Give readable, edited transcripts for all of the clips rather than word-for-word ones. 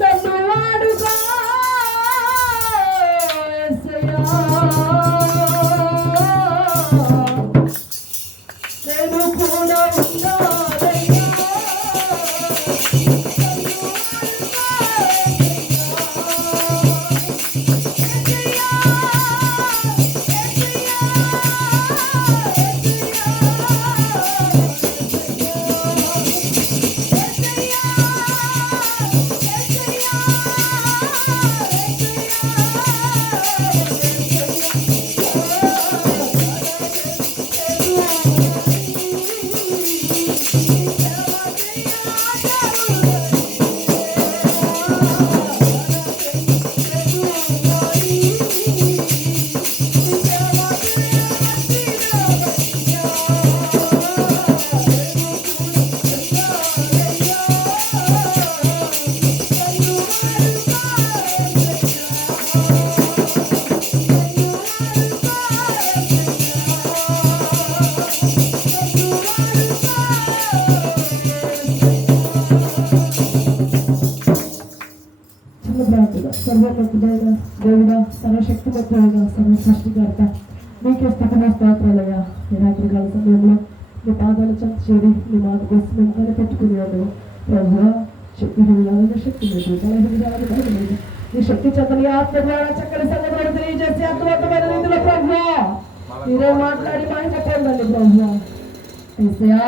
నన్ను వాడుగా యేసయ్యా, నేను కూడా ఉన్నానయ్యా, సర్వోన్నతుడైన దేవుడా, సర్వశక్తిమంతుడైన సర్వ సృష్టికర్త, మీకే స్థితిలో స్తోత్రాలయ్యా. ఈ రాత్రికాల సమయంలో మీ పాదాలు చెంత చేరి మీ మాట కోసం మేము కనిపెట్టుకునేవాడు ప్రభువా. శక్తిహీనులైన శక్తి లేదు, బలహీనులైన బలం లేదు. ఈ శక్తి చేతని ఆత్మ ద్వారా చక్కని సంగతులను తెలియజేసి అర్థవంతమైన రీతిలో ప్రభువా మీరే మాట్లాడి మహిమ పొందండి ప్రభువా. యేసయ్యా,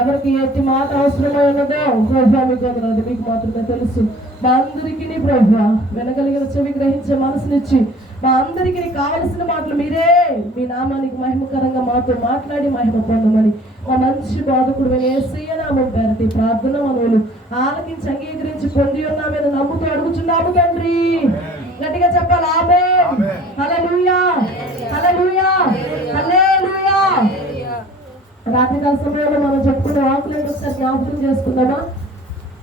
ఎవరికి ఎట్టి మాట అవసరమై ఉన్నదో ప్రభువా మీకు అందరూ మీకు మాత్రమే తెలుసు. మా అందరికీ ప్రభువా వినగలిగిన చెవి గ్రహించే మనసునిచ్చి మా అందరికీ కావలసిన మాటలు మీరే మీ నామానికి మహిమకరంగా మాతో మాట్లాడి మహిమ పొందమని మా మంచి బాధకుడు యేసయ్య నామం పేరటి ప్రార్థన మనవులు ఆలకించి అంగీకరించి పొంది ఉన్నామని నమ్ముతూ అడుగుచున్నాము తండ్రి. గట్టిగా చెప్పాలి ఆమేన్. హల్లెలూయా, హల్లెలూయా, హల్లెలూయా. రాత్రికాల సమయంలో మనం చెప్పుకున్న వాక్కులను ఒకసారి జ్ఞాపకం చేసుకుందామా?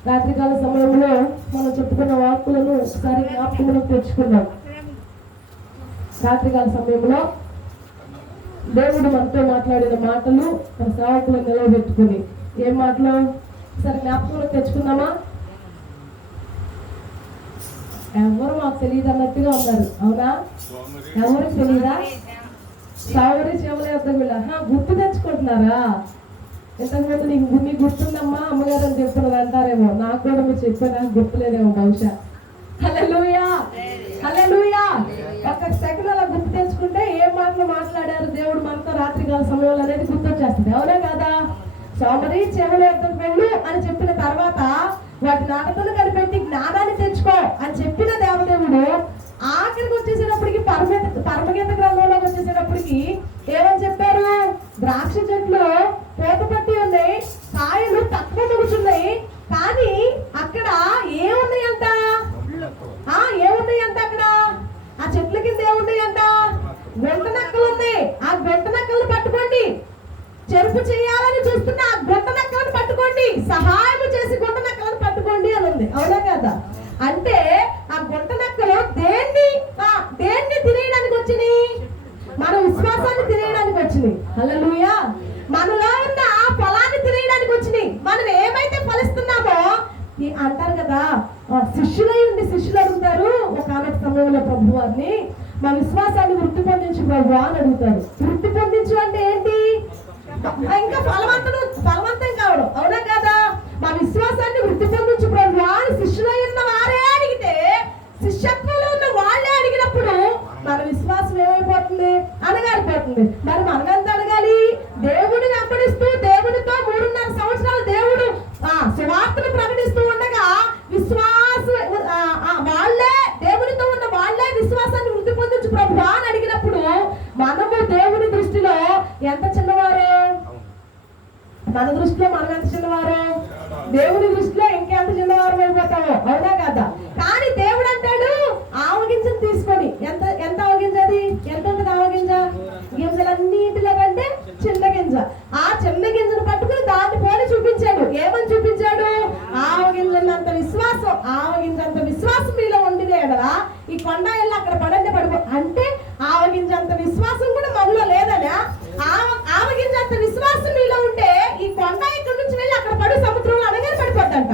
రాత్రికాల సమయంలో మనం చెప్పుకున్న వాక్కులను ఒకసారి జ్ఞాపకంలోకి తెచ్చుకుందాం. రాత్రికాల సమయంలో దేవుడు మనతో మాట్లాడిన మాటలు మన సేవకులను నిలవబెట్టుకుని ఏం మాటలు ఒకసారి జ్ఞాపకంలోకి తెచ్చుకుందామా? ఎవరు మాకు తెలియదు అన్నట్టుగా ఉన్నారు, అవునా? ఎవరికి తెలియదా? సౌరి చెవులేద్దాం వీళ్ళ గుర్తు తెచ్చుకుంటున్నారా? ఇంతకుముందు నీకు గుర్తుందమ్మా అమ్మగారు అని చెప్పినది అంటారేమో. నాకు కూడా మీరు చెప్పినా గుర్తులేదేమో బహుశా. హల్లెలూయా, హల్లెలూయా. ఒక్క సెకండ్ అలా గుర్తు తెచ్చుకుంటే ఏం మాటలు మాట్లాడారు దేవుడు మనతో రాత్రికాల సమయంలో అనేది గుర్తొచ్చేస్తుంది, అవునా కదా? సోమరి చెవులు ఎత్తుకు వెళ్ళు అని చెప్పిన తర్వాత వాటి నాటకాలు కనిపెట్టి జ్ఞానాన్ని తెచ్చుకో అని చెప్పిన దేవదేవుడు ఆఖరికి వచ్చేసేటప్పటికి పరమగీత గ్రంథంలోకి వచ్చేసేటప్పటికి ఏమని చెప్పారు? ద్రాక్ష చెట్లు పూత పట్టి ఉన్నాయి, కాయలు తక్కువ ముగుచున్నాయి, కానీ అక్కడ ఏమున్నాయంట? ఏమున్నాయంట అక్కడ? ఆ చెట్ల కింద ఏమున్నాయంట? గొంట నక్కలు ఉన్నాయి. ఆ గొంట నక్కలను పట్టుకోండి, చెరుపు చేయాలని చూస్తున్న ఆ గొంట నక్కలను పట్టుకోండి, సహాయం చేసి గొంట నక్కలను పట్టుకోండి అని ఉంది, అవునా కదా? అంటే ఆ గొంట నక్కలు దేన్ని తినేయడానికి వచ్చినాయి? మన విశ్వాసాన్ని తినేయడానికి వచ్చినాయి. హల్లెలూయా. మనలో ఉన్న ఆ ఫలాన్ని తినేయడానికి వచ్చినాయి. మనం ఏమైతే ఫలిస్తున్నామో అంటారు కదా, శిష్యులై ఉండి శిష్యులు అడుగుతారు ఒక ఆనటి సమయంలో ప్రభు వారిని, మా విశ్వాసాన్ని వృద్ధి పొందించు ప్రభు అని అడుగుతారు. వృద్ధి పొందించు అంటే ఏంటి? ఇంకా ఫలవంతం కావడం, అవునా కదా? మా విశ్వాసాన్ని వృద్ధి పొందించు ప్రభు అని శిష్యులై ఉన్న వారే అడిగితే, శిష్యత్వంలో ఉన్న వాళ్ళే అడిగినప్పుడు మన విశ్వాసం ఏమైపోతుంది? అనగారిపోతుంది. మరి మనం ఎంత అడగాలి? దేవుడిని వెంబడిస్తూ దేవుడితో 3.5 సంవత్సరాలు దేవుడు సువార్తను ప్రకటిస్తూ ఉండగా వాళ్ళే దేవుడితో ఉన్న వాళ్ళే విశ్వాసాన్ని వృద్ధి పొందించు ప్రభు అని అడిగినప్పుడు మనము దేవుని దృష్టిలో ఎంత చిన్నవారు? మన దృష్టిలో మనం ఎంత చిన్నవారు? దేవుని దృష్టిలో ఇంకెంత చిన్నవారు అయిపోతాము, అవునా కదా? కానీ దేవుడు అంటాడు ఆవగింజను తీసుకొని ఎంత ఆవగింజది? ఎంత ఉంటుంది ఆవగింజ? గింజలన్నింటిలో కంటే చిన్న గింజ. ఆ చిన్న గింజను పట్టుకుని దాన్ని పోలి చూపించాడు. ఏమని చూపించాడు? ఆవగింజంత విశ్వాసం, ఆవగింజంత విశ్వాసం మీలో ఉండిదే కదా ఈ కొండ వెళ్ళి అక్కడ పడండి పడుకో అంటే ఆవగింజంత విశ్వాసం కూడా మనలో లేదనా? ఆవగింజంత విశ్వాసం మీలో ఉంటే ఈ కొండ ఇక్కడ నుంచి వెళ్ళి అక్కడ పడు సముద్రంలో అనగానే పడిపోద్దంట.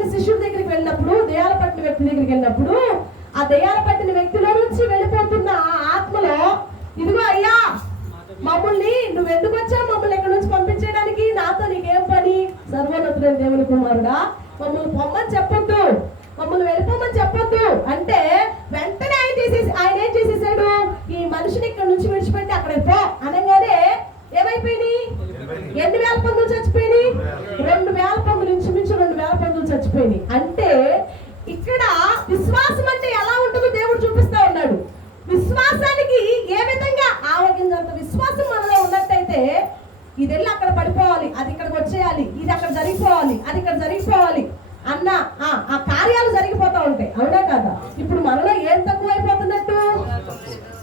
పట్టిన శిష్యుడి దగ్గరికి వెళ్ళినప్పుడు, దెయ్యాలు పట్టిన వ్యక్తి దగ్గరికి వెళ్ళినప్పుడు, ఆ దెయ్యాలు పట్టిన వ్యక్తిలో నుంచి వెళ్ళిపోతున్న ఆ ఆత్మలో, ఇదిగో అయ్యా మమ్మల్ని నువ్వు ఎందుకు వచ్చావు, మమ్మల్ని ఎక్కడి నుంచి పంపించేయడానికి, నాతో నీకేం పని, సర్వోన్నతుడైన దేవుని కుమారుడా మమ్మల్ని పొమ్మని చెప్పొద్దు, మమ్మల్ని వెళ్ళిపోమని చెప్పొద్దు అంటే, వెంటనే ఆయన ఏం చేసేసాడు, ఈ మనిషిని ఇక్కడ నుంచి విడిచిపెట్టి అక్కడ పో అనగానే ఏమైపోయినాయి, ఎన్ని వేల పందులు చచ్చిపోయినాయి, 2000 పందులు, ఇంచుమించు 2000 పందులు చచ్చిపోయినాయి. అంటే ఇక్కడ విశ్వాసం అంటే ఎలా ఉంటుందో దేవుడు చూపిస్తా ఉన్నాడు. విశ్వాసానికి ఏ విధంగా ఆవగింజంత విశ్వాసం మనలో ఉన్నట్టయితే, ఇది వెళ్ళి అక్కడ పడిపోవాలి, అది ఇక్కడికి వచ్చేయాలి, ఇది అక్కడ జరిగిపోవాలి, అది ఇక్కడ జరిగిపోవాలి అన్న ఆ కార్యాలు జరిగిపోతా ఉంటాయి. అవునా కదా? ఇప్పుడు మనలో ఏం తక్కువైపోతున్నట్టు,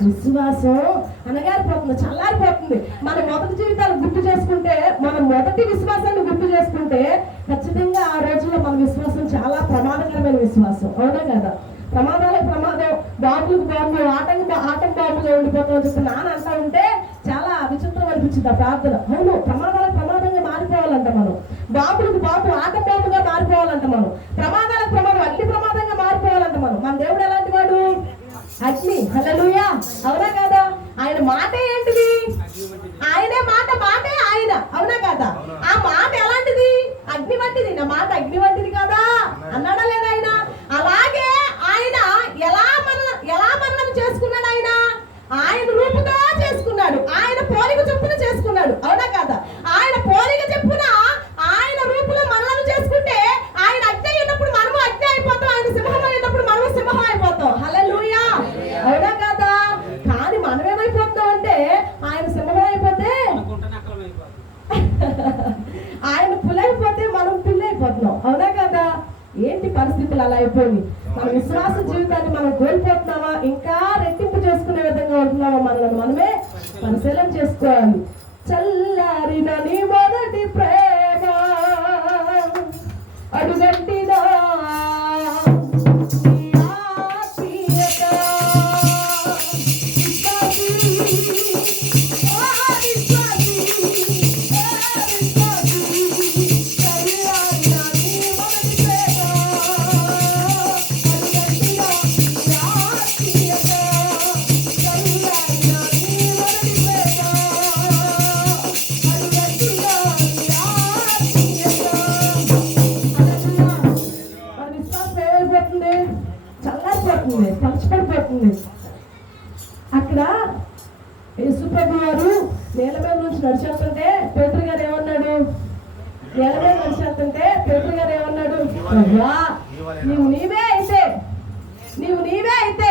విశ్వాసం అనగారిపోతుంది, చల్లారిపోతుంది. మన మొదటి జీవితాలు గుర్తు చేసుకుంటే, మన మొదటి విశ్వాసాన్ని గుర్తు చేసుకుంటే ఖచ్చితంగా ఆ రోజుల్లో మన విశ్వాసం చాలా ప్రమాదకరమైన విశ్వాసం. అవునా కదా? ప్రమాదాలకు ప్రమాదం, బాబులకు బాబు, ఆటం బాబుగా ఉండిపోతాం అని చెప్పి నాన్న అంటా ఉంటే చాలా విచిత్రం అనిపించింది ఆ ప్రార్థన. అవును, ప్రమాదాలకు ప్రమాదంగా మారిపోవాలంట మనం, బాబులకు బాబు ఆటం బాబుగా మారిపోవాలంట మనం, ప్రమాదాలకు ప్రమాదం అగ్ని ప్రమాదంగా మారిపోవాలంట మనం. మన దేవుడు ఎలాంటి వాడు? అగ్ని. హల్లెలూయా. అవునా కదా? ఆయన మాటే ఏంటిది? ఆయనే మాటే ఆయన. అవునా కదా? ఆ మాట ఎలాంటిది? అగ్ని వంటిది. నా మాట అగ్ని వంటిది కదా అన్నాడా లేదా ఆయన? అలాగే ఆయన ఎలా మరణం చేసుకున్నాడు? ఆయన రూపుగా చేసుకున్నాడు, ఆయన పోలిక చొప్పున చేసుకున్నాడు. అవునా కదా? ఆయన పోలిక చొప్పున ఆయన రూపులో మనలను చేసుకుంటే, ఆయన అగ్ని అయినప్పుడు మనము అగ్ని అయిపోతాం, ఆయన సింహం అయినప్పుడు మనము సింహం అయిపోతాం. హల్లెలూయా. అవునా కదా? కానీ మనం ఏమైపోతాం అంటే, ఆయన సింహం అయిపోతే ఆయన పులైపోతే మనం పిల్లైపోతున్నాం. అవునా కదా? ఏంటి పరిస్థితులు అలా అయిపోయింది? మన విశ్వాస జీవితాన్ని మనం కోల్పోతున్నామా, ఇంకా రెట్టింపు చేసుకునే విధంగా ఉంటున్నామా, మనల్ని మనమే పరిశీలన చేసుకోవాలి. చల్లారిన నీ మొదటి ప్రేమ అడుగంటిదా పలచబడిపోతుంది. అక్కడ యేసుప్రభు వారు నేల మీద నుంచి నడిచేస్తుంటే పేతురు గారు ఏమన్నాడు? నేల మీద నడిచేస్తుంటే పేతురు గారు ఏమన్నాడు? నీవే అయితే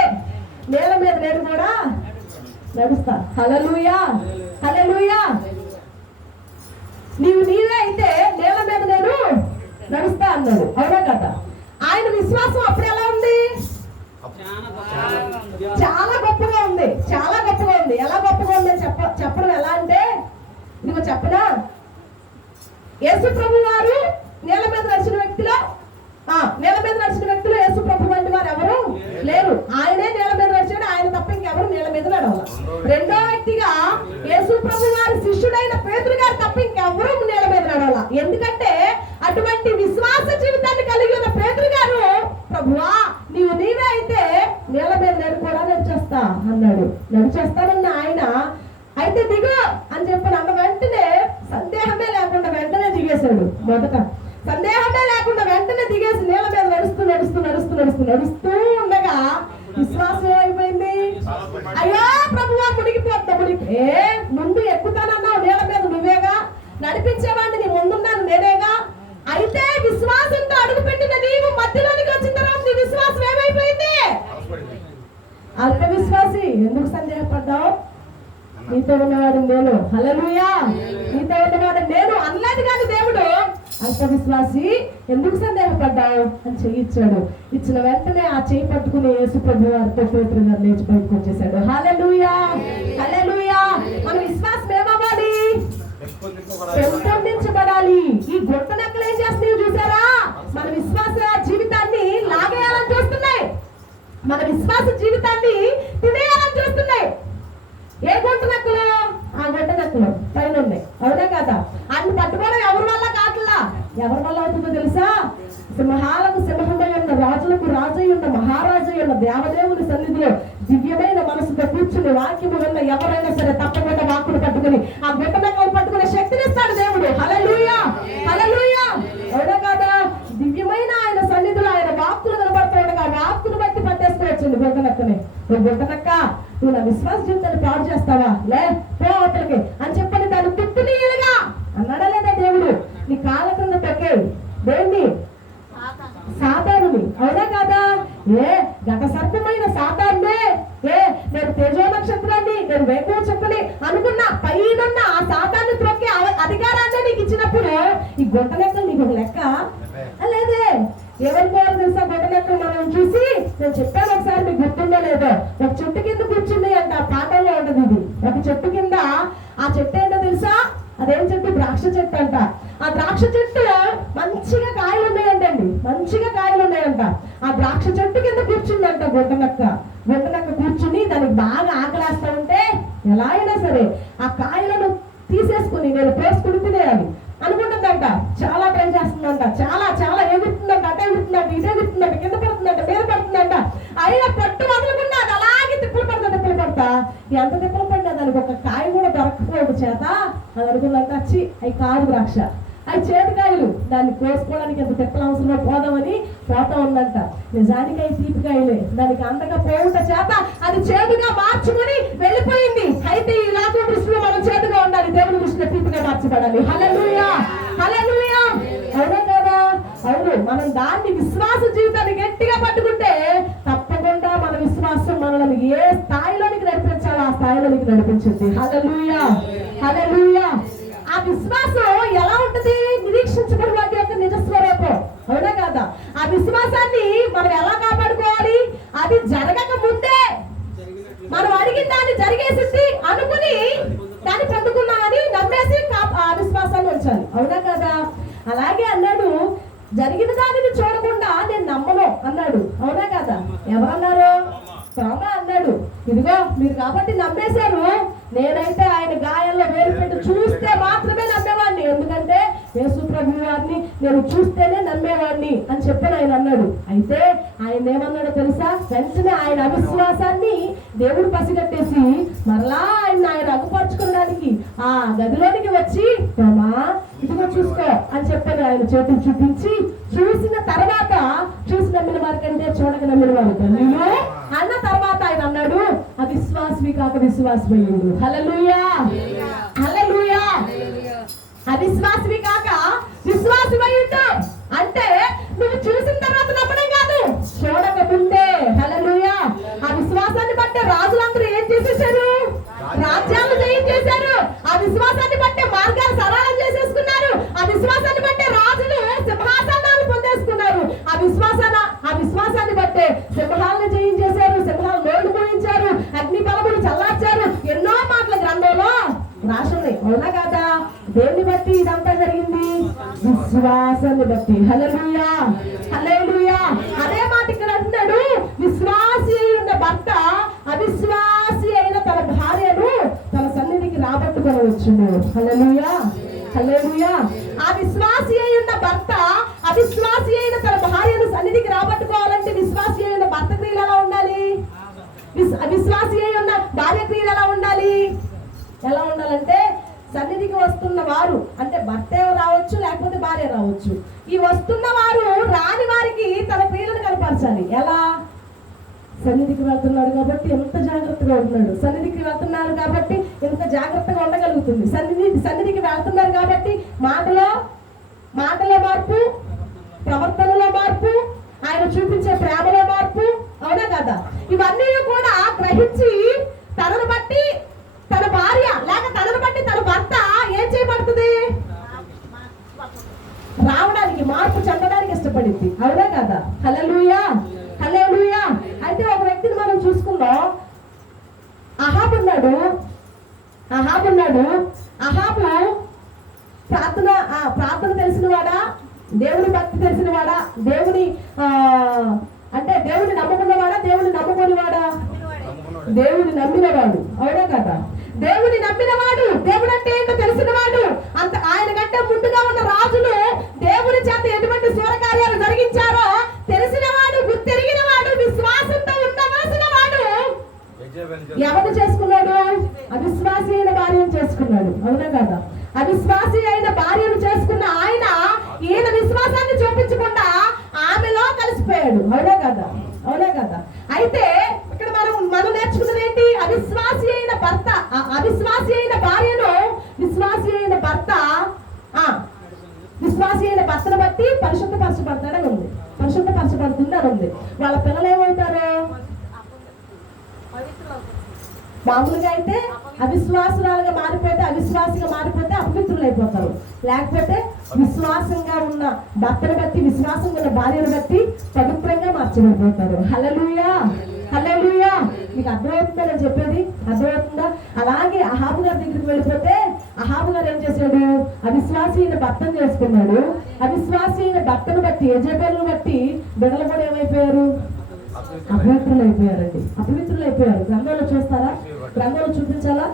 నేల మీద నేను కూడా నడుస్తా. హల్లెలూయా. హల్లెలూయా. నీవే అయితే నేల మీద నేను నడుస్తా అన్నాడు. అవునా కదా? ఆయన విశ్వాసం అప్పుడు ఎలా ఉంది? చాలా గొప్పగా ఉంది. చాలా గొప్పగా ఉంది. ఎలా గొప్పగా ఉంది అని చెప్పడం ఎలా అంటే, ఇదిగో చెప్పనా, యేసు ప్రభు వారు నేల మీద నడిచిన వ్యక్తిలో యేసు ప్రభు వంటి వారు ఎవరు లేరు. ఆయనే నేల మీద నడిచాడు, ఆయన తప్ప ఇంకెవరు నేల మీద నడవాలి. రెండో వ్యక్తిగా యేసు ప్రభు వారి శిష్యుడైన పేతురు గారు తప్ప ఇంకెవరు నేల మీద నడవాల. ఎందుకంటే అటువంటి విశ్వాస జీవితాన్ని కలిగి ఉన్న పేతురు గారు, ప్రభువా నీవే అయితే నేల మీద నేను కూడా నడిచేస్తా అన్నాడు. నడిచేస్తానన్న ఆయన అయితే దిగు అని చెప్పిన అన్న వెంటనే సందేహమే లేకుండా వెంటనే దిగేశాడు. మొదట సందేహమే లేకుండా వెంటనే దిగేసి నేల మీద నడుస్తూ ఉండగా విశ్వాసం ఏమైపోయింది? అయ్యో ప్రభువా మునిగిపోతా. ముందు ఎక్కుతానన్నావు నేల మీద, నువ్వేగా నడిపించేవాడిని, నీ ముందున్నాను నేనేగా. అయితే విశ్వాసంతో అడుగుపెట్టిన నీవు మధ్యలోనికి వచ్చిన తర్వాత నీ విశ్వాసం ఏమైపోయింది? అల్ప విశ్వాసి, ఎందుకు సందేహపడ్డావు? నీతో ఉన్నవాడు నేను. హల్లెలూయా. నీతో ఉన్నవాడు నేను అనలేదు కానీ దేవుడు, అల్ప విశ్వాసి ఎందుకు సందేహపడ్డావు అని చేయించాడు. ఇచ్చిన వెంటనే ఆ చేయి పట్టుకుని యేసు ప్రభు వారితో పేతురు గారు లేచి బయటకు వచ్చేసాడు. హల్లెలూయా. హల్లెలూయా. మన విశ్వాసం ఏమవ్వాలి? పెంపొందించబడాలి. ఈ గొంత నక్కలు ఏం చేస్తున్నాయి చూసారా? మన విశ్వాస జీవితాన్ని లాగేయాలని చూస్తున్నాయి, మన విశ్వాస జీవితాన్ని తినేయాలని చూస్తున్నాయి. ఏ గొంత నక్కలు? ఆ గొంత నక్కలు పైన ఉన్నాయి. అవునా కదా? అన్ని పట్టుకోవడం ఎవరి వల్ల కావట్లా. ఎవరి వల్ల అవుతుందో తెలుసా? సింహ సింహాలకు సింహమై ఉన్న, రాజులకు రాజై ఉన్న, మహారాజై ఉన్న దేవదేవుని సన్నిధిలో దివ్యమైన మనసుతో కూర్చుని వాక్యము వల్ల ఎవరైనా సరే తప్పకుండా వాక్కును పట్టుకుని ఆ గుట్టనక్కలు పట్టుకునే శక్తినిస్తాడు దేవుడు. హల్లెలూయా, హల్లెలూయా. అవునా కాదా? దివ్యమైన ఆయన సన్నిధిలో ఆయన వాక్కులు కనబడుతూ ఉండగా వాక్కును బట్టి పట్టేసుకోవచ్చండి గుట్టనక్కని. నువ్వు గుట్టనక్క, నువ్వు నా విశ్వాస జీవితాన్ని పాడు చేస్తావా, లే పో అవతలకి అని చెప్పని దాన్ని తిప్పునీయలుగా అన్నాడా లేదా దేవుడు? నీ కాళ్ళ కింద తొక్కే దేన్ని? సాతానుని. అవునా కాదా? ఏ గత సర్పమైన సాతాన్నే, నేను తేజో నక్షత్రాన్ని, నేను వేకువ చెప్పుని అనుకున్నా పైన ఆ సాతాన్ని త్రొక్కే అధికారాన్ని నీకు ఇచ్చినప్పుడు ఈ గుంట లెక్కలు నీకు ఒక లెక్క లేదే. ఏమనుకోవాలి తెలుసా? గుంట లెక్కలు మనం చూసి, నేను చెప్పాను ఒకసారి, మీకు గుర్తుందో లేదో, ఒక చెట్టు కింద కూర్చుంది అంట, ఆ పాఠంలో ఉంటది ఇది. ఒక చెట్టు కింద, ఆ చెట్టు ఏంటో తెలుసా? అదేం చెట్టు? ద్రాక్ష చెట్టు అంట. ఆ ద్రాక్ష చెట్టు మంచిగా కాయలు ఉన్నాయంటండి, మంచిగా కాయలు ఉన్నాయంట. ఆ ద్రాక్ష చెట్టు కింద కూర్చుందంట గుంటనక్క. గుంటనక్క కూర్చుని దానికి బాగా ఆకలేస్తా ఉంటే ఎలా అయినా సరే ఆ కాయలను తీసేసుకుని నేను పోసుకుని తినేయాలి అనుకుంటుందంట. చాలా ట్రై చేస్తుందంట, చాలా చాలా ఎగురుతుందంట, అటే ఎగురుతుందంట, ఇదే ఎగురుతుందంట, కింద పడుతుందంట, మీద పడుతుందంట. అయినా పట్టు వదలకుండా అది అలాగే తిప్పులు పడతా ఎంత తిప్పులు పడినా దానికి ఒక కాయ కూడా దొరకపోవడం చేత అది అనుకున్నంత వచ్చి అవి కాదు ద్రాక్ష, అవి చేతికాయలు, దాన్ని కోసుకోవడానికి ఎంత తిప్పలు అవసరమో పోదామని పోతా ఉందంట. నిజానికి అవి తీపికాయలే, దానికి అంతగా పోవుట చేత అది చేదుగా మార్చుకొని వెళ్ళిపోయింది. అయితే ఈ లోకం దృష్టిలో మనం చేదుగా ఉండాలి, దేవుని దృష్టిలో తీపిగా మార్చబడాలి. హల్లెలూయా, హల్లెలూయా. అవునా కదా? అవును. మనం దాన్ని విశ్వాస జీవితాన్ని గట్టిగా పట్టుకుంటే తప్పకుండా మన విశ్వాసం మనల్ని ఏ స్థాయిలోనికి నడిపించాలో ఆ స్థాయిలోనికి నడిపించింది. హల్లెలూయా, హల్లెలూయా. ఆ విశ్వాసం ఎలా ఉంటది? నిరీక్షించబడి వాటి యొక్క నిజస్వరూపం. అవునా కదా? ఆ విశ్వాసాన్ని మనం ఎలా కాపాడుకోవాలి? అది జరగక ముందే మనం అడిగిన దాన్ని జరిగేసింది అనుకుని దాన్ని పొందుకున్నామని నమ్మేసి ఆ విశ్వాసాన్ని ఉంచాలి. అవునా కదా? అలాగే అన్నాడు, జరిగిన దానిని చూడకుండా నేను నమ్మను అన్నాడు. అవునా కదా? ఎవరన్నారు? తోమ అన్నాడు, ఇదిగో మీరు కాబట్టి నమ్మేశారు, నేనైతే ఆయన గాయాల్లో వేలు పెట్టి చూస్తే మాత్రమే నమ్మేవాడిని, ఎందుకంటే యేసు ప్రభువు వారిని నేను చూస్తేనే నమ్మేవాడిని అని చెప్పని ఆయన అన్నాడు. అయితే ఆయన ఏమన్నాడో తెలుసా? వెంటనే ఆయన అవిశ్వాసాన్ని దేవుడు పసిగట్టేసి మరలా ఆయన అగుపరుచుకోవడానికి ఆ గదిలోనికి వచ్చి, తోమా ఇదిగో చూసుకో అని చెప్పని ఆయన చేతులు చూపించి, చూసిన తర్వాత చూసి నమ్మిన వారి కంటే చూడక నమ్మిన వారు ధన్యులు అన్న తర్వాత ఆయన అన్నాడు, అవిశ్వాసి కాక విశ్వాసమయ్యుడు. హల్లెలూయా, హల్లెలూయా. అవిశ్వాసి కాక విశ్వాసమయ్యుడు అంటే నువ్వు చూసిన తర్వాత నమ్మడం కాదు, చూడక ముందే. హల్లెలూయా. ఆ విశ్వాసాన్ని బట్టే రాజులందరూ ఏం చేసేసారు? రాజ్యాలు జయించేశారు. ఆ విశ్వాసాన్ని బట్టే మార్గాలు సరళం చేసేసుకున్నారు. ఆ విశ్వాసాన్ని బట్టే రాజులు సింహాసనాలు పొందేసుకున్నారు. ఆ విశ్వాసాన్ని బట్టే సింహాలను జయించేశారు, సింహాలు నోళ్ళు పోయించారు, అగ్ని బలములు చల్లార్చారు. ఎన్నో మాటల గ్రంథంలో రాసుంది. అవునా కాదా? దేన్ని బట్టి ఇదంతా జరిగింది? విశ్వాసాన్ని బట్టి. హల్లెలూయా, హల్లెలూయా. అదే మాట ఇక్కడ అంటున్నాడు, విశ్వాసి అయి ఉన్న భర్త అవిశ్వాసి అయిన తన భార్యను తన సన్నిధికి రాబట్టుకోవచ్చును. హల్లెలూయా, హల్లెలూయా. ఆ విశ్వాసి అయి ఉన్న భర్త అవిశ్వాసి అయిన తన భార్యను సన్నిధికి రాబట్టుకోవాలంటే విశ్వాసి అయిన భర్త క్రియలు ఎలా ఉండాలి? అవిశ్వాసి అయి ఉన్న భార్య క్రియలు ఎలా ఉండాలి? ఎలా ఉండాలంటే సన్నిధికి వస్తున్న వారు అంటే భర్త రావచ్చు, లేకపోతే భార్య రావచ్చు. ఈ వస్తున్న వారు రాని వారికి తన క్రియలను కనపరచాలి. ఎలా? సన్నిధికి వెళ్తున్నాడు కాబట్టి ఎంత జాగ్రత్తగా ఉంటున్నాడు, సన్నిధికి వెళ్తున్నారు కాబట్టి ఎంత జాగ్రత్తగా ఉండగలుగుతుంది, సన్నిధికి వెళ్తున్నారు కాబట్టి మాటలో మార్పు, ప్రవర్తనలో మార్పు, ఆయన చూపించే ప్రేమలో మార్పు. అవునా కదా? ఇవన్నీ కూడా గ్రహించి తనను బట్టి తన భార్య లేక తనను బట్టి తన భర్త ఏం చేయబడుతుంది? రావడానికి, మార్పు చెందడానికి ఇష్టపడింది. అవునా కదా? హల్లెలూయా, హల్లెలూయా. అయితే ఒక వ్యక్తిని మనం చూసుకుందాం. అహాబు ఉన్నాడు. అహాబు ప్రార్థన తెలిసినవాడా? దేవుని భక్తి తెలిసినవాడా? దేవుని నమ్ముకున్నవాడా? దేవుని నమ్ముకునేవాడా? దేవుని నమ్మినవాడు. అవునా కదా? దేవుని నమ్మినవాడు, దేవుడు అంటే ఏంటో తెలిసినవాడు. అంత ఆయన కంటే ముందుగా ఉన్న రాజులు దేవుని చేత ఎటువంటి శూర కార్యాలు జరిగించారో ఎవరిని చేసుకున్నాడు? అవిశ్వాసి అయిన భార్యను చేసుకున్నాడు. అవునా కదా? అవిశ్వాసి అయిన భార్యను చేసుకున్న ఆయన ఈయన విశ్వాసాన్ని చూపించకుండా ఆమెలో కలిసిపోయాడు. అవునా కదా? అవునా కదా? అయితే ఇక్కడ మనం నేర్చుకున్నది ఏంటి? అవిశ్వాసి అయిన భర్త, అవిశ్వాసి అయిన భార్యను విశ్వాసి అయిన భర్త విశ్వాసి అయిన భర్తను బట్టి పరిశుద్ధపరచబడతాడని ఉంది, పరిశుద్ధపరచబడుతుంది అని ఉంది. వాళ్ళ పిల్లలు ఏమవుతారు? మామూలుగా అయితే అవిశ్వాసురాలుగా మారిపోతే, అవిశ్వాసిగా మారిపోతే అపవిత్రులు అయిపోతారు. లేకపోతే విశ్వాసంగా ఉన్న భర్తను బట్టి, విశ్వాసంగా ఉన్న భార్యను బట్టి పవిత్రంగా మార్చబడిపోతారు. హల్లెలూయా, హల్లెలూయా. మీకు అర్థమవుతుందా నేను చెప్పేది? అర్థమవుతుందా? అలాగే అహాబు గారి దగ్గరికి వెళ్ళిపోతే అహాబు గారు ఏం చేశాడు? అవిశ్వాసి అయిన భర్తను చేసుకున్నాడు. అవిశ్వాసి అయిన భర్తను బట్టి, యెజెబెలును బట్టి బిడ్డలు కూడా ఏమైపోయారు? అపవిత్రులు అయిపోయారండి, అపవిత్రులు అయిపోయారు. గ్రంథంలో చూస్తారా? గ్రంథంలో చూపించాలా?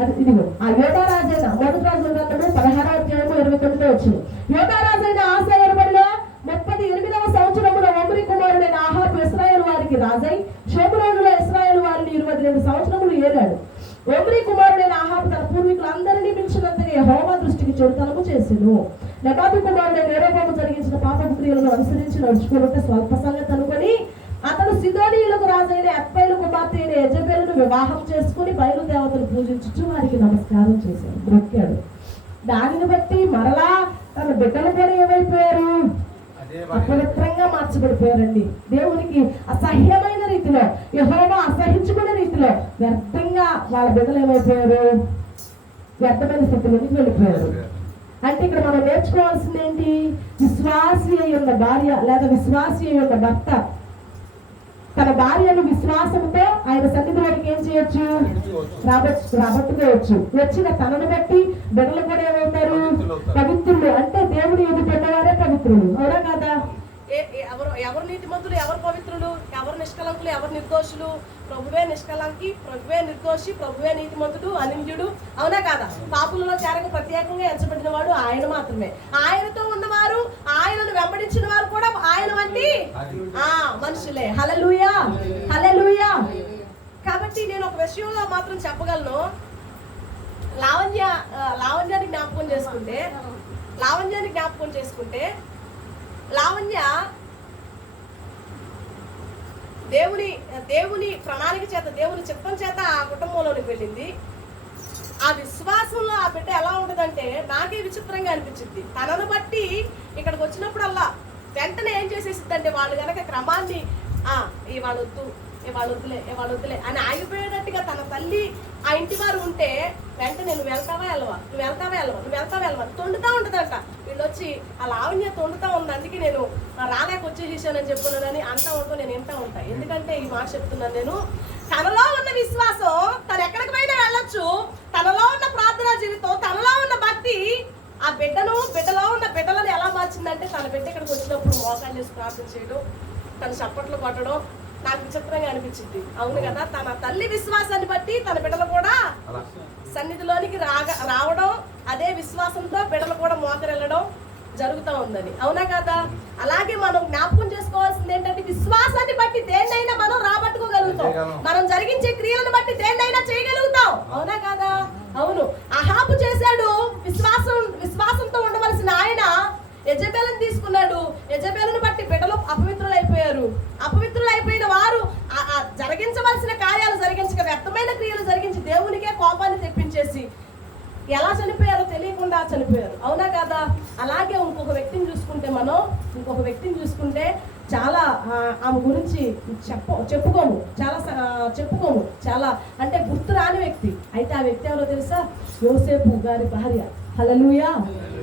అది ఇదిగో ఆ యోధారాజైన మొదటి రాజుల గ్రంథము 16వ అధ్యాయము 29వ వచనం. యోధారాజైన ఆసా ఏలుబడిలో 38వ సంవత్సరములో ఒమ్రీ కుమారుడైన అహాబు ఇశ్రాయేలు వారికి రాజై షోమ్రోనులో ఇశ్రాయేలు వారిని 22 సంవత్సరములు ఏలాడు. ఒమ్రీ కుమారుడైన అహాబు తన పూర్వీకులందరినీ మించినంతగా యెహోవా దృష్టికి చెడుతనము చేసెను. నెబాతు కుమారుడైన యెరోబోము జరిగించిన పాపపు క్రియలను అనుసరించి నడుచుకుంటే స్వల్ప సంగతి అనుకొని అతడు సిదోనీయులకు రాజైన ఎత్బయలు కుమార్తె అయిన యెజెబెలును వివాహం చేసుకుని బయలు దేవతను పూజించుచు వారికి నమస్కారం చేశాడు, బ్రొక్కాడు. దానిని బట్టి మరలా తన బిడ్డలు కూడా ఏమైపోయారు? అపవిత్రంగా మార్చబడిపోయారండి. దేవునికి అసహ్యమైన రీతిలో, యెహోవా అసహించుకునే రీతిలో వ్యర్థంగా వాళ్ళ బిడ్డలు ఏమైపోయారు? వ్యర్థమైన స్థితిలోకి వెళ్ళిపోయారు. అంటే ఇక్కడ మనం నేర్చుకోవాల్సింది ఏంటి? విశ్వాసి అయి ఉన్న భార్య లేదా విశ్వాసి అయి ఉన్న భర్త తన భార్యను విశ్వాసంతో ఆయన సన్నిధిలోకి ఏం చేయొచ్చు? రాబట్టుకోవచ్చు. వచ్చిన తనను బట్టి బిడ్డలు కూడా ఏమవుతారు? పవిత్రులు. అంటే దేవుడు ఎదుటి పెట్టేవారే పవిత్రులు. అవునా కదా? ఎవరు నీతిమంతులు, ఎవరు పవిత్రులు, ఎవరు నిష్కలంకులు, ఎవరు నిర్దోషులు? ప్రభువే నిష్కలంకి, ప్రభువే నిర్దోషి, ప్రభువే నీతిమంతుడు, అనింద్యుడు. అవునా కాదా? పాపులలో చేరక ప్రత్యేకంగా ఎంచబడిన వాడు ఆయన మాత్రమే. ఆయనతో ఉన్నవారు, ఆయనను వెంబడించిన వారు కూడా ఆయన వంటి మనుషులే. హల్లెలూయా, హల్లెలూయా. కాబట్టి నేను ఒక విషయంలో మాత్రం చెప్పగలను. లావణ్యాన్ని జ్ఞాపకం చేసుకుంటే లావణ్య దేవుని ప్రణాళిక చేత, దేవుని చిత్తం చేత ఆ కుటుంబంలోనికి వెళ్ళింది. ఆ విశ్వాసంలో ఆ బిడ్డ ఎలా ఉంటుందంటే నాకే విచిత్రంగా అనిపించింది. తనను బట్టి ఇక్కడికి వచ్చినప్పుడల్లా వెంటనే ఏం చేసేసిద్దంటే వాళ్ళు కనుక క్రమాన్ని ఇవాళ వద్దులే అని ఆగిపోయేటట్టుగా తన తల్లి ఆ ఇంటి వారు ఉంటే వెంటనే నువ్వు వెళ్తావా వెళ్ళవా తొండుతా ఉంటుందంట. వీళ్ళు వచ్చి ఆ లావణ్య తొండుతా ఉంది, అందుకే నేను రాలేక వచ్చేసేసానని చెప్పున్నానని అంటా ఉంటాను. నేను వింటా ఉంటా. ఎందుకంటే ఈ మాట చెప్తున్నాను నేను. తనలో ఉన్న విశ్వాసం తను ఎక్కడికి పోయినా వెళ్ళొచ్చు. తనలో ఉన్న ప్రార్థనా జీవితం, తనలో ఉన్న భక్తి ఆ బిడ్డలో ఉన్న బిడ్డలను ఎలా మార్చిందంటే తన బిడ్డ ఇక్కడికి వచ్చినప్పుడు మోకాలు చేసి ప్రార్థన చేయడం, తను చప్పట్లు కొట్టడం నాకు విచిత్రంగా అనిపించింది. అవును కదా? తన తల్లి విశ్వాసాన్ని బట్టి తన బిడ్డలు కూడా సన్నిధిలోనికి రావడం, అదే విశ్వాసంతో బిడ్డలు కూడా మోకరెళ్ళడం జరుగుతూ ఉందని. అవునా కదా? అలాగే మనం జ్ఞాపకం చేసుకోవాల్సింది ఏంటంటే విశ్వాసాన్ని బట్టి దేన్నైనా మనం రాబట్టుకోగలుగుతాం. మనం జరిగించే క్రియలను బట్టి దేన్నైనా చేయగలుగుతాం. అవునా కదా? అవును. అహాబు చేశాడు. విశ్వాసంతో ఉండవలసిన ఆయన యెజెబెలును తీసుకున్నాడు. యెజెబెలును బట్టి బిడ్డలు అపవిత్రులైపోయిన వారు జరిగించవలసిన కార్యాలు జరిగించక వ్యర్థమైన క్రియలు జరిగించి దేవునికే కోపాన్ని తెప్పించేసి ఎలా చనిపోయారో తెలియకుండా చనిపోయారు. అవునా కదా? అలాగే ఇంకొక వ్యక్తిని చూసుకుంటే చాలా ఆమె గురించి చెప్పుకోము చాలా అంటే గుర్తు రాని వ్యక్తి. అయితే ఆ వ్యక్తి ఎవరో తెలుసా? యోసేపు గారి భార్య. హల్లెలూయా,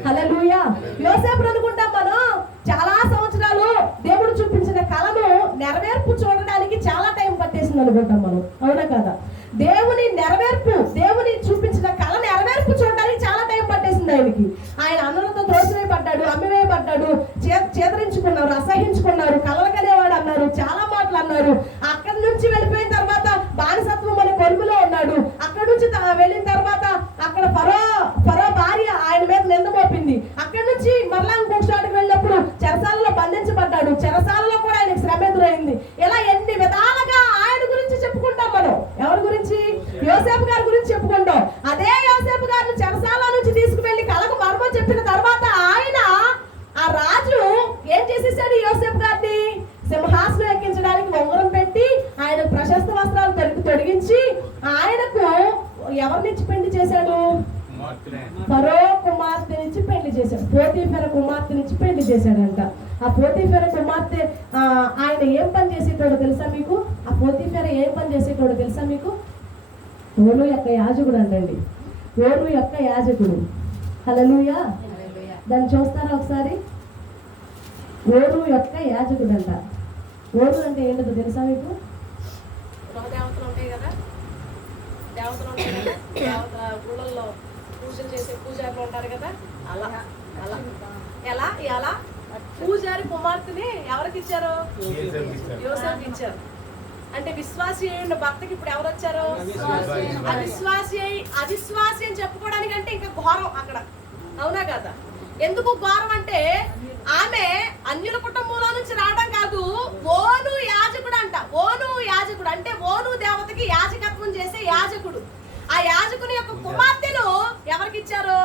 హల్లెలూయా. యోసేపు అనుకుంటాం మనం చాలా సంవత్సరాలు దేవుడు చూపించిన కళను నెరవేర్పు చూడడానికి చాలా టైం పట్టేసింది అనుకుంటాం మనం. అవునా కదా? దేవుని చూపించిన కళ నెరవేర్పు చూడడానికి చాలా టైం పట్టేసింది ఆయనకి. ఆయన అన్నలతో త్రోసివేయబడ్డాడు, అమ్మివేయబడ్డాడు, చేదరించుకున్నారు, అసహించుకున్నారు, కలలకనేవాడు అన్నారు, చాలా మాటలు అన్నారు. అక్కడి నుంచి వెళ్ళిపోయిన తర్వాత బానిసత్వం అనే కొలుములో ఉన్నాడు. అక్కడి నుంచి వెళ్ళిన తర్వాత అక్కడ ఫరో భార్య ఆయన మీద నింద మోపింది. అక్కడి నుంచి మరలా ఇంకొక చోటుకు వెళ్ళినప్పుడు చెరసాలలో బంధించబడ్డాడు. చెరసాలలో కూడా ఆయనకు శ్రమ ఎదురైంది. ఇలా ఎన్ని విధాలుగా ఆయన గురించి చెప్పుకుంటాం మనం. ఎవరి గురించి? ఎవరినిచ్చి పెళ్లి చేశాడు? ఫరో కుమార్తె నుంచి పెళ్లి చేశాడు. పోతీఫెర కుమార్తె నుంచి పెళ్లి చేశాడంట. ఆ పోతీఫెర కుమార్తె ఆయన ఏం పని చేసేటోడు తెలుసా మీకు? ఆ పోతీఫెర ఏం పని చేసేటోడు తెలుసా మీకు? ఓను యొక్క యాజకుడు అంటండి. ఓను యొక్క యాజకుడు. హల్లెలూయా. దాన్ని చూస్తారా ఒకసారి? ఓను యొక్క యాజకుడు అంట. ఓను అంటే ఏంటో తెలుసా మీకు? దేవతలు ఉంటాయి కదా, దేవతలు ఉంటాయి కదా, దేవత గుళ్ళల్లో పూజలు చేసే పూజారులు ఉంటారు కదా, అలా అలా ఎలా ఎలా పూజారి కుమార్తెని ఎవరికి ఇచ్చారు? యోసేపుకి ఇచ్చారు. అంటే విశ్వాసి అయిన భర్తకి ఇప్పుడు ఎవరు వచ్చారు? అవిశ్వాసి అని చెప్పుకోవడానికి అంటే ఇంకా ఘోరం అక్కడ, అవునా కదా? ఎందుకు ఘోరం అంటే ఆమె అన్యుల కుటుంబంలో నుంచి రావడం కాదు, ఓను యాజకుడు అంట. ఓను యాజకుడు అంటే ఓను దేవతకి యాజకత్వం చేసే యాజకుడు. ఆ యాజకుని యొక్క కుమార్తెను ఎవరికి ఇచ్చారు?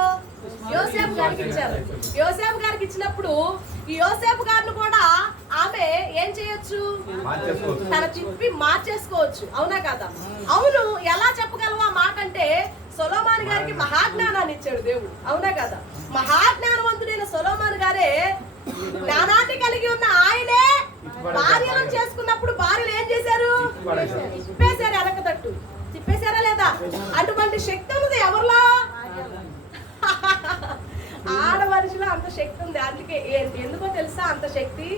యోసేపు గారికి ఇచ్చారు. యోసేపు గారికి ఇచ్చినప్పుడు ఈ యోసేపు గారిని కూడా ఆమె ఏం చేయొచ్చు? తన తిప్పి మార్చేసుకోవచ్చు, అవునా కదా? అవును. ఎలా చెప్పగలవు ఆ మాట అంటే, సొలొమోను గారికి మహాజ్ఞానాన్ని ఇచ్చాడు దేవుడు, అవునా కదా? మహాజ్ఞానవంతుడైన సొలొమోను గారే జ్ఞానాన్ని కలిగి ఉన్న ఆయనే భార్యలను చేసుకున్నప్పుడు భార్యలు ఏం చేశారు? తిప్పేశారు, వెనకతట్టు తిప్పేశారా లేదా? అటువంటి శక్తి ఉన్నది ఎవరిలో? ఆడమనిషిలో అంత శక్తి ఉంది. అందుకే ఎందుకో తెలుసా అంత శక్తి?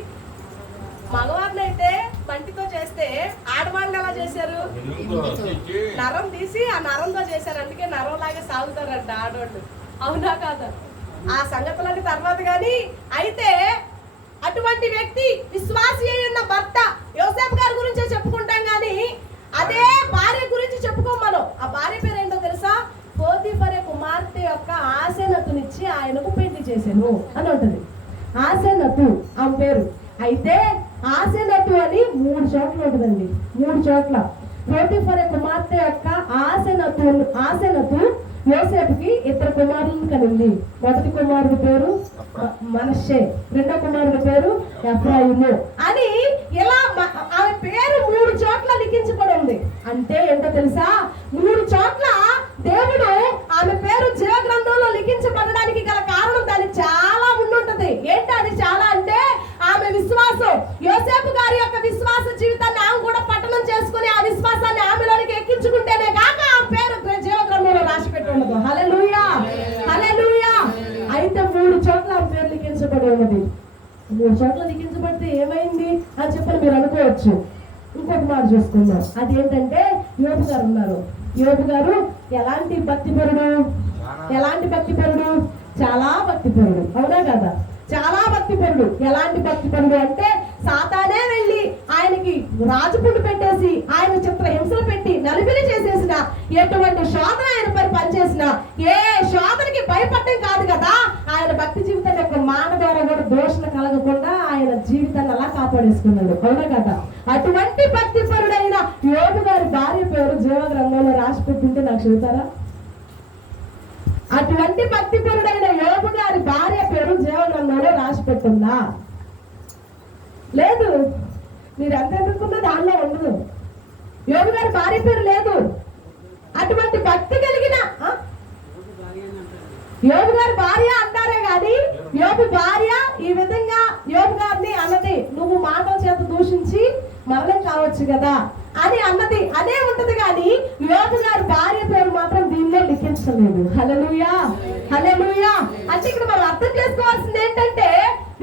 మగవారిని అయితే పంటితో చేస్తే ఆడవాళ్ళని ఎలా చేశారు? నరం తీసి ఆ నరంతో చేశారు. అందుకే నరంలాగా సాగుతారంట ఆడవాళ్ళు, అవునా కాదా? ఆ సంగతులన్నీ తర్వాత కానీ, అయితే అటువంటి వ్యక్తి విశ్వాసి అయి ఉన్న భర్త యోసేపు గారి గురించే చెప్పుకుంటాం కానీ అదే భార్య గురించి చెప్పుకోం మనం. ఆ భార్య పేరు ఏంటో తెలుసా? పోతీఫెర కుమార్తె యొక్క ఆసెనతునిచ్చి ఆయనకు పెళ్లి చేశాను అని ఉంటుంది. ఆసెనతు ఆమె పేరు. అయితే ఆసెనతు అని 3 చోట్ల ఉంటుందండి, 3 చోట్ల. పోతీఫెర కుమార్తె యొక్క ఆసెనతు యోసేపుకి 2 కుమారులను కనింది. మొదటి కుమారుడి పేరు మనష్షే, రెండో కుమారుడి పేరు ఎఫ్రాయిము అని ఇలా ఆమె పేరు 3 చోట్ల లిఖించబడి ఉంది. అంటే ఏంటో తెలుసా? 3 చోట్ల దేవుడు ఆమె పేరు జీవ గ్రంథంలో లిఖించబడడానికి గల కారణం దానికి చాలా ఉండుంటది. ఏంటి అది చాలా అంటే ఆమె విశ్వాసం, యోసేపు గారి యొక్క విశ్వాస జీవితాన్ని ఆమె కూడా పట్టణం చేసుకుని ఆ విశ్వాసాన్ని ఆమెలోనికి ఎక్కించుకుంటేనే కాక ఆ పేరు జీవ గ్రంథంలో రాసి పెట్టి ఉండదు. హల్లెలూయా, హల్లెలూయా. అయితే 3 చోట్ల ఆ పేరు లిఖించబడి ఉన్నది. 3 చోట్ల లిఖించబడితే ఏమైంది అని చెప్పని మీరు అనుకోవచ్చు. ఇంకొక మాట చూసుకుందాం. అదేంటంటే యోబు గారు ఉన్నారు. యోబు గారు ఎలాంటి భక్తిపరుడు? ఎలాంటి భక్తిపరుడు? చాలా భక్తిపరుడు, అవునా కదా? చాలా భక్తిపరుడు. ఎలాంటి భక్తిపరుడు అంటే సాతానే వెళ్ళి ఆయనకి రాజపుండు పెట్టేసి ఆయన చిత్రహింసలు పెట్టి నలిపిలి చేసేసిన, ఎటువంటి శోధన ఆయన పని పనిచేసిన ఏ శోధనకి భయపడటం కాదు కదా, ఆయన భక్తి జీవితాన్ని ఒక మాట ద్వారా కూడా దోషణ కలగకుండా ఆయన జీవితాన్ని అలా కాపాడేసుకున్నాడు, అవునా కదా? అటువంటి భక్తిపరుడైన యోబు గారి భార్య పేరు జీవ గ్రంథంలో రాసి పెట్టుంటే నాకు చెబుతారా? అటువంటి భక్తిపరుడైన యోబు గారి భార్య పేరు జీవ గ్రంథంలో రాసి పెట్టుందా? లేదు. మీరు ఎంత ఎదుర్కొన్నా దానిలో ఉండదు. యోబు గారి భార్య పేరు లేదు. అటువంటి భక్తి కలిగిన యోబు గారి భార్య అంటారే గాని యోబు భార్య ఈ విధంగా యోబు గారిని అన్నది, నువ్వు మాటల చేత దూషించి మరణం కావచ్చు కదా అని అన్నది అనే ఉంటది కానీ యోబు గారి భార్య పేరు మాత్రం దీనిలో లిఖించలేదు. హల్లెలూయా, హల్లెలూయా. అంటే ఇక్కడ మనం అర్థం చేసుకోవాల్సింది ఏంటంటే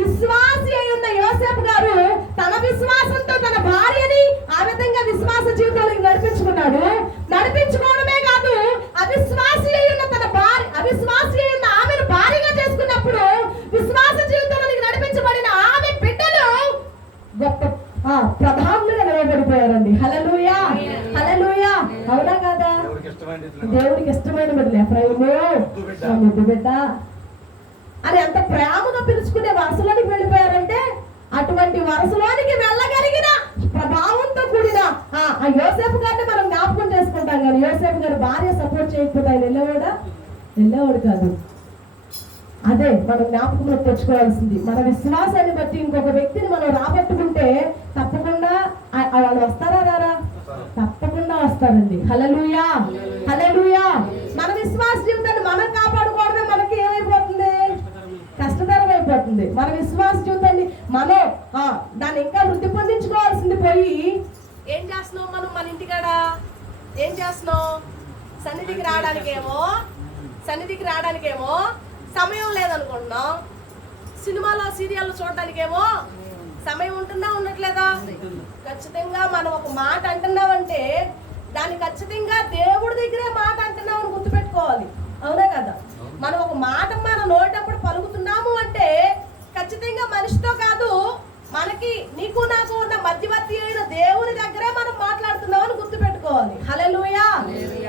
విశ్వాసి అయి ఉన్న యోసేపు గారు తన విశ్వాసంతో తన భార్యని ఆ విధంగా విశ్వాస జీవితానికి నడిపించుకున్నాడు. నడిపించుకోవడమే కాదు, అవిశ్వాసి అయి ఉన్న తన భార్య, అవిశ్వాసి అయి ఉన్న ఆమెను భార్యగా చేసుకున్నప్పుడు విశ్వాస జీవితానికి నడిపించబడిన ఆమె బిడ్డలు గొప్ప ప్రధానులుగా నిలబడిపోయారండి. హల్లెలూయా, హల్లెలూయా. అవునా కదా? దేవుడికి ఇష్టమైన బిడ్డలు ఎఫ్రాయిము ముద్దు బిడ్డ అని ఎంత ప్రేమగా పిలుచుకునే వరుసలోనికి వెళ్ళిపోయారంటే అటువంటి వరుసలోనికి వెళ్ళగలిగిన ప్రభావంతో కూడిన ఆ యోసేపు గారిని మనం జ్ఞాపకం చేసుకుంటాం కానీ యోసేపు గారి భార్య సపోర్ట్ చేయకపోతే ఆయన వెళ్ళేవాడు కాదు. అదే మనం జ్ఞాపకంలో తెచ్చుకోవాల్సింది. మన విశ్వాసాన్ని బట్టి ఇంకొక వ్యక్తిని మనం రాబట్టుకుంటే తప్పకుండా వాళ్ళు వస్తారా రారా? తప్పకుండా వస్తారండి. హల్లెలూయా, హల్లెలూయా. పోయి ఏం చేస్తున్నావు? మనం మన ఇంటికాడ ఏం చేస్తున్నావు? సన్నిధికి రావడానికేమో సమయం లేదనుకుంటున్నాం. సినిమాలో సీరియల్ చూడటానికేమో సమయం ఉంటుందా, ఉండట్లేదా? ఖచ్చితంగా మనం ఒక మాట అంటున్నామంటే దాన్ని ఖచ్చితంగా దేవుడి దగ్గరే మాట అంటున్నామని గుర్తుపెట్టుకోవాలి. అవునా కదా? మనం ఒక మాట మన నోటప్పుడు పలుకుతున్నాము అంటే ఖచ్చితంగా మనిషితో కాదు, మనకి నీకు నాకు ఉన్న మధ్యవర్తి అయిన దేవుని దగ్గరే మనం మాట్లాడుతున్నామని గుర్తుపెట్టుకోవాలి. హల్లెలూయా.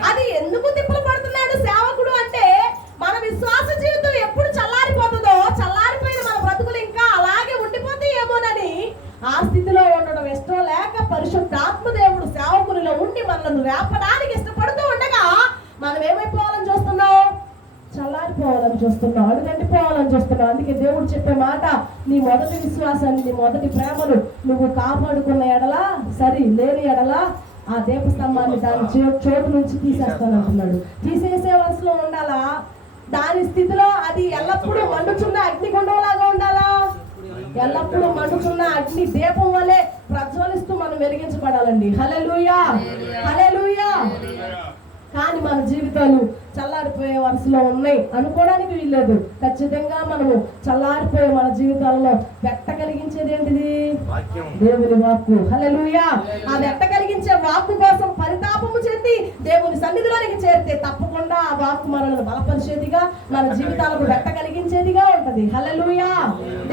అది ఎందుకు తిప్పలు పడుతున్నాడు సేవకుడు అంటే మన విశ్వాస జీవితం ఎప్పుడు చల్లారిపోతుందో, చల్లారిపోయిన మన బ్రతుకులు ఇంకా అలాగే ఉండిపోతాయేమోనని ఆ స్థితిలో ఉండడం ఇష్టం లేక పరిశుద్ధాత్మ దేవుడు సేవకునిలో ఉండి మనల్ని రేపడానికి ఇష్టపడుతూ ఉండగా మనం ఏమైపోవాలని చూస్తున్నాం? చల్లారిపోవాలని చూస్తున్నాం, అడుగంటిపోవాలని చూస్తున్నాం. అందుకే దేవుడు చెప్పే మాట, నీ మొదటి విశ్వాసాన్ని, నీ మొదటి ప్రేమను నువ్వు కాపాడుకున్న ఎడలా సరి, లేని ఎడలా ఆ దీపస్తంభాన్ని దాని చోటు నుంచి తీసేస్తానంటున్నాడు. తీసేసే వరుసలో ఉండాలా? దాని స్థితిలో అది ఎల్లప్పుడూ మండుచున్న అగ్నిగుండంలాగా ఉండాలా? ఎల్లప్పుడూ మండుచున్న అగ్ని దీపం వలె ప్రజ్వలిస్తూ మనం వెలిగించబడాలండి. హల్లెలూయా, హల్లెలూయా. కానీ మన జీవితాలు చల్లారిపోయే వరుసలో ఉన్నాయి అనుకోవడానికి వీల్లేదు. ఖచ్చితంగా మనము చల్లారిపోయే మన జీవితాలలో వెట్ట కలిగించేది ఏంటిది? దేవుని వాక్కు. హల్లెలూయా. ఆ వెట్ట కలిగించే వాక్కు కోసం పరితాపము చెంది దేవుని సన్నిధిలోనికి చేరితే తప్పకుండా ఆ వాక్కు మనల్ని బలపరిచేదిగా, మన జీవితాలకు వెట్ట కలిగించేదిగా ఉంటది. హల్లెలూయా.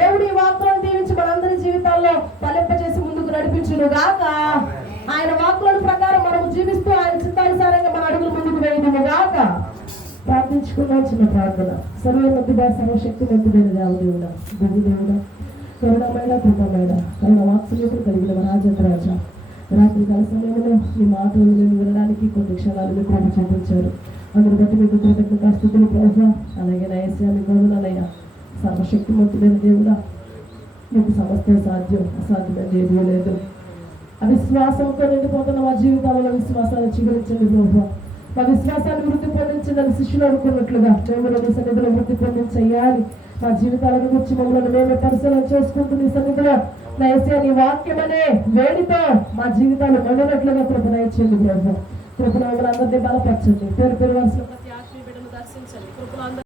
దేవుడి వాక్కులను దీవించి మనందరి జీవితాల్లో ఫలింపచేసి ముందుకు నడిపించును గాక. ఆయన వాక్కుల ప్రకారం మనము జీవిస్తూ ఆయన చిత్తానుసారంగా మన అడుగులు ముందుకు వేయదుము గాక. ప్రార్థించుకున్నాం. చిన్న ప్రార్థన. సర్వోన్నతుడా, సర్వశక్తిమంతుడైన దేవుడా, దేవుడా, కరుణమైన కృపమైన కరుణ వాత్సల్యతలు కలిగిన రాజేంద్రరాజ, రాత్రి కాల సమయంలో మీ మాటలు నేను వినడానికి కొన్ని క్షణాలు మీ కృప చూపించారు. అందుని బట్టి మీకు కృతజ్ఞతాస్తుతులు ప్రభు. అలాగే నా యేసయ్య మీ గౌరవనయ్యా, సర్వశక్తిమంతుడైన దేవుడా, మీకు సమస్తం సాధ్యం, అసాధ్యమైన ఏదీ లేదు. అవిశ్వాసంతో నిండిపోతున్న మా జీవితాలలో విశ్వాసాన్ని చిగురించండి ప్రభు. మా విశ్వాసాన్ని వృద్ధి పొందించదని శిష్యులు అనుకున్నట్లుగా మేము నీ సన్నిధిలో వృద్ధి పొందించేయాలి. మా జీవితాలను గురించి మమ్మల్ని మేమే పరిశీలన చేసుకుంటూ నీ సన్నిధిలో నా యేసయ్య నీ వాక్యమనే వేడితో మా జీవితాలు మండినట్లుగా కృప దయచేయండి ప్రభు. కృపను మమ్మల్ని అందరినీ బలపరచండి. పేరు వరుసలో